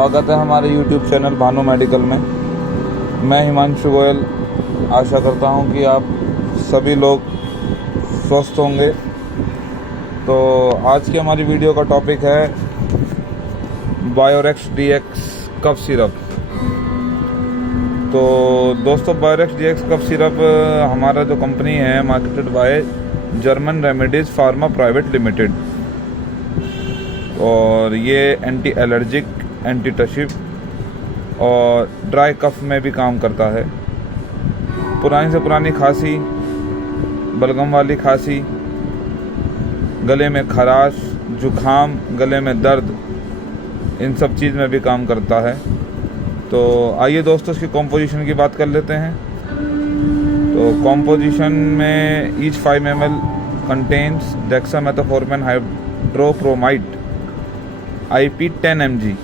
स्वागत है हमारे YouTube चैनल भानु मेडिकल में। मैं हिमांशु गोयल आशा करता हूं कि आप सभी लोग स्वस्थ होंगे। तो आज की हमारी वीडियो का टॉपिक है बायोरेक्स DX कफ सिरप। तो दोस्तों, बायोरेक्स DX कफ सिरप हमारा जो कंपनी है marketed by German remedies pharma private limited, और ये एंटी एलर्जिक, एंटी टशिप और ड्राई कफ में भी काम करता है। पुरानी से पुरानी खांसी, बलगम वाली खांसी, गले में खराश, जुखाम, गले में दर्द, इन सब चीज़ में भी काम करता है। तो आइए दोस्तों, इसकी कॉम्पोजिशन की बात कर लेते हैं। तो कॉम्पोजिशन में each 5 ml contains dextromethorphan hydrobromide IP 10 mg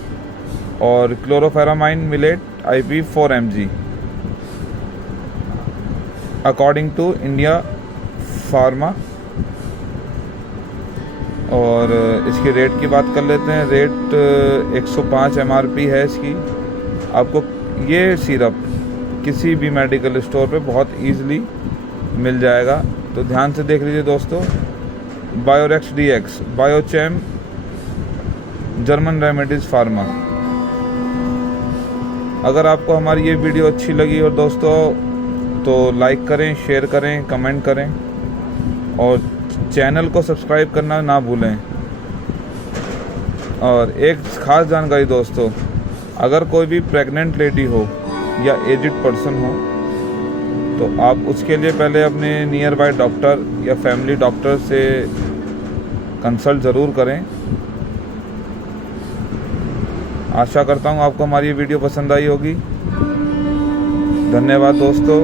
और chlorpheniramine maleate IP 4 mg according to India pharma. और इसकी रेट की बात कर लेते हैं। रेट 105 MRP है इसकी। आपको ये सिरप किसी भी मेडिकल स्टोर पे बहुत ईजिली मिल जाएगा। तो ध्यान से देख लीजिए दोस्तों, बायोरेक्स DX, बायोचैम, जर्मन रेमेडीज़ फार्मा। अगर आपको हमारी ये वीडियो अच्छी लगी और दोस्तों, तो लाइक करें, शेयर करें, कमेंट करें और चैनल को सब्सक्राइब करना ना भूलें। और एक ख़ास जानकारी दोस्तों, अगर कोई भी प्रेग्नेंट लेडी हो या एजिड पर्सन हो, तो आप उसके लिए पहले अपने नियर बाय डॉक्टर या फैमिली डॉक्टर से कंसल्ट ज़रूर करें। आशा करता हूँ आपको हमारी ये वीडियो पसंद आई होगी। धन्यवाद दोस्तों।